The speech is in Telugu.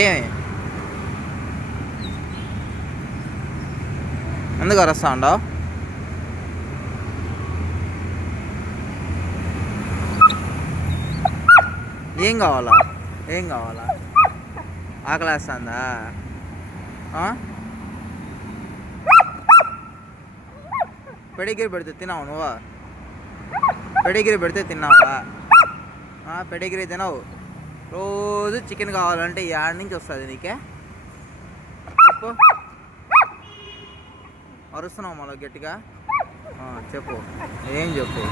ఏమి ఎందుకు అరుస్తా ఉండవు? ఏం కావాలా? ఏం కావాలా? ఆకలేస్తుందా? పెడిగిరి పెడితే తిన్నావు నువ్వు? పెడిగిరి పెడితే తిన్నావా? పెడిగిరి తినవు. రోజు చికెన్ కావాలంటే యాడ్ నుంచి వస్తుంది నీకే? చెప్పు. అరుస్తున్నావు మళ్ళీ గట్టిగా చెప్పు. ఏం చెప్పు?